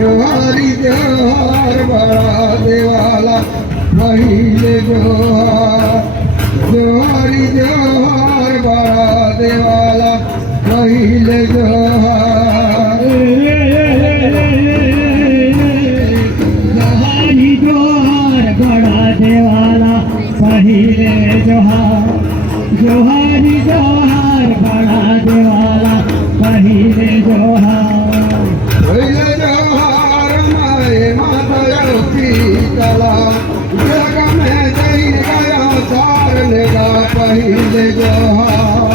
Johari जोहार बड़ा देवाला पहिले जोहार। जोहारी जोहार बड़ा देवाला पहिले जोहार। जोहारी जोहार बड़ा देवाला पहिले जोहार। पहिले जोहार माए माता सीतला जग में जैन गया सारने का पहिले जोहार।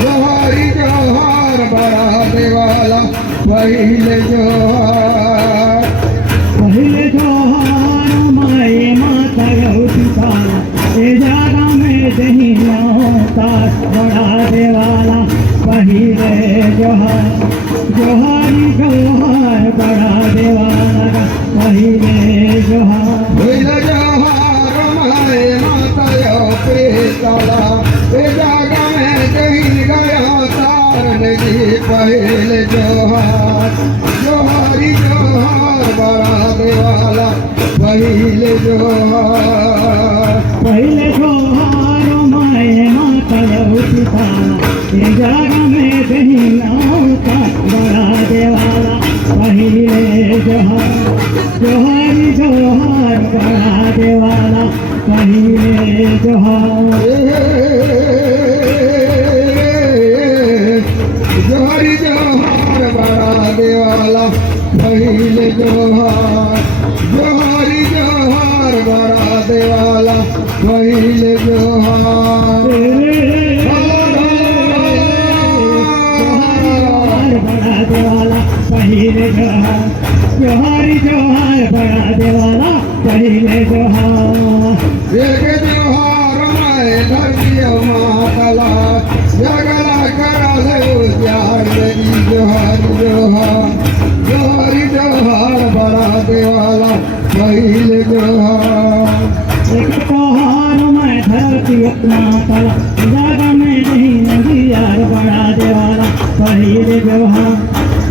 जोहारी जोहार बड़ा देवाला पहिले जोहार। पहिले जोहार माए माता सीतला जग में जैन तार बड़ा देवाला पहिले जोहार। जोहारी जोहार बड़ा देवाला पहिले जोहार। पहिले जोहार माए माता सीतला जग में जैन गया सारने की पहिले जोहार। जोहारी जोहार बड़ा देवाला पहिले जोहार। पहिले जोहार माए माता सीतला जग में जैन तार बड़ा देवाला पहिले जोहार। जोहारी जोहार बड़ा देवाला पहिले जोहार। जोहारी जोहार बड़ा देवाला पहिले जोहार। जोहारी जोहार बड़ा देवाला पहिले जोहार। बड़ा देवाला पहिले जोहार। जोहारी जोहार बड़ा देवाला पहिले जोहार। एक जोहार माए धरती मातला जगला करा ले उजाड़ लगी जोहारी जोहार। जोहारी जोहार बड़ा देवाला पहिले जोहार। एक जोहार मैं धरती मातला जग में जैन यार बड़ा देवाला पहिले जोहार।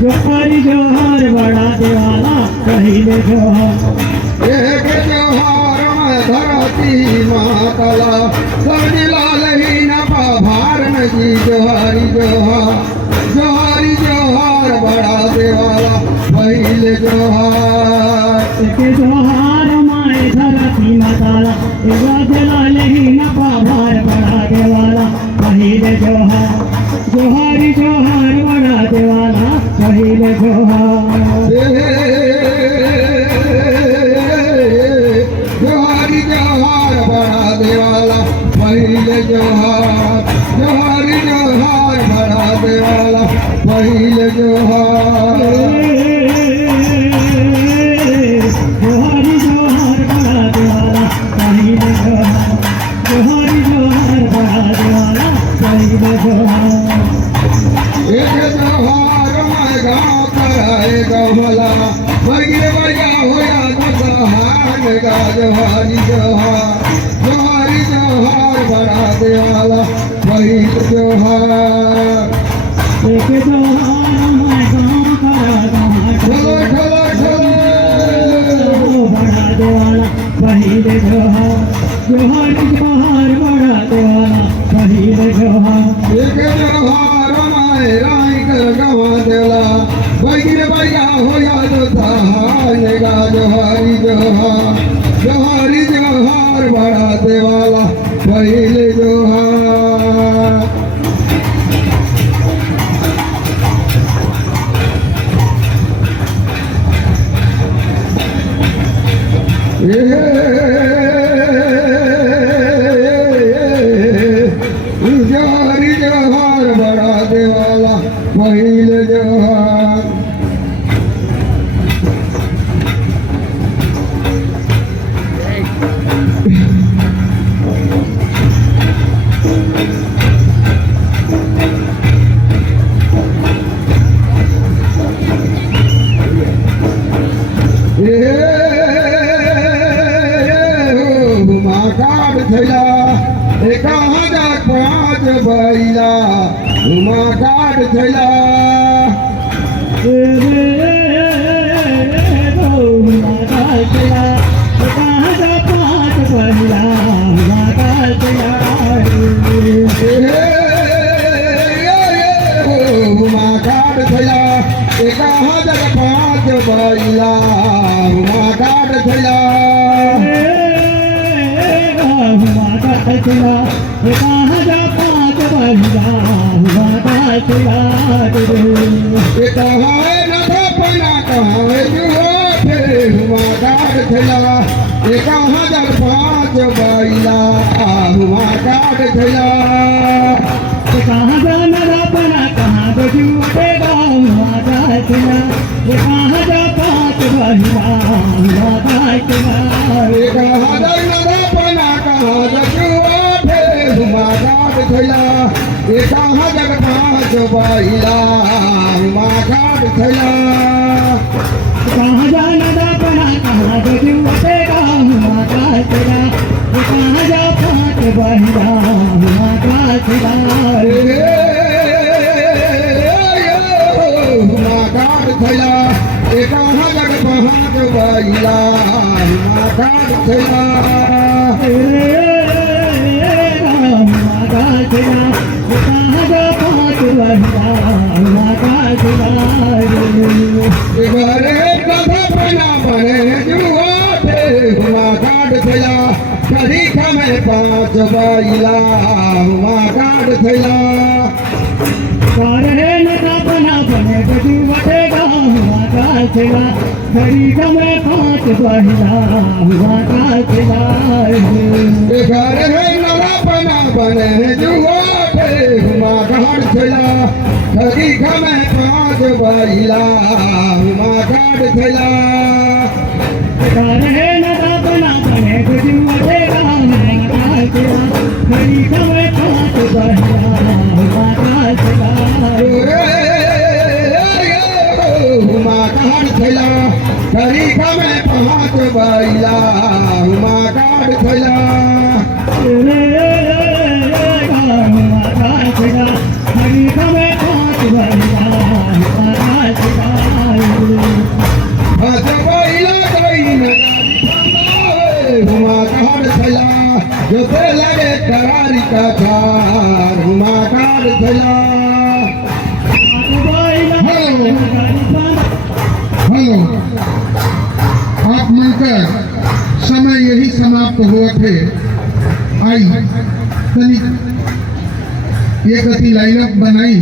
जोहारी जोहार बड़ा देवाला पहिले जोहार। एक जोहार में धरती मातला सजला लही न भार नगी जोहारी जोहार। जोहारी जोहार बड़ा देवाला पहिले जोहार। एक जोहार माए धरती मातला सजला लही न भार बड़ा देवाला पहिले जोहार। जोहारी जोहार बड़ा देवाला पहिले जोहार। जोहारी जोहार बड़ा देवाला पहिले जोहार। जोहारी जोहार बड़ा देवाला पहिले जोहार। जोहारी जोहार बड़ा देवाला पहिले जोहार। जोहारी जोहार बड़ा देवाला पहिले जोहार। एक जोहार मैं गाँव कराए गमला बगे बजा होया दसहार गा जोहारी जोहार। जोहारी जोहार बड़ा देवाला पहिले जोहार। एक जोहार मैं गाँव करा ठलो ठलो ठलो बड़ा देवाला पहिले जोहार। जोहारी जोहार बड़ा देवाला पहिले जोहार। एक जोहार पान गा जोहारी जोहार जोहारी जोहार बढ़ाते वाला पहले जोहार जोहारी जोहार बढ़ाते वाला पहले जोहार थैला 1005 बैला उमा काट थैला उमा काट थैला 1005 बैला उमा काट थैला चला कहाँ जा पाँच बहिरा चला कहाँ है नथा पना कहाँ है जुआ थे हुआ काट थैला कहाँ जा 5 बैला हुआ काट थैला कहाँ जा नरा पना कहाँ जुआ हुआ चला कहाँ जा 5 बहिरा चला कहाँ जा नथा पना कहाँ जुआ थे हुआ काट थैला कहाँ जा 5 बैला हुआ काट थैला कहाँ जा नरा पना कहाँ जुआ हुआ चला कहाँ जा 5 बहिरा हुआ चला हुआ काट थैला कहाँ जा 5 बैला हुआ काट थैला घरे कथा बना बने जुआ थे हुआ काट थैला कभी खमे 5 बैला हुआ काट थैला करे नका बना बने गजू बटेगा हुआ का चला गरीब में 5 बहिरा हुआ का चला घर है नरा बना बने जुआ थे हुआ काट थैला कभी खमे 5 बैला हुआ काट थैला करे नका बना बने गजू बटेगा हुआ का चला गरीब में 5 बहिरा हुआ का चला हुआ काट थैला कभी खमे 5 बैला हुआ काट थैला हुआ काट थैला जो से लगे करारी का खार हुआ काट थैला हेलो आप मिलकर समय यही समाप्त हुआ थे आई तनिक ये गति लाइनअप बनाई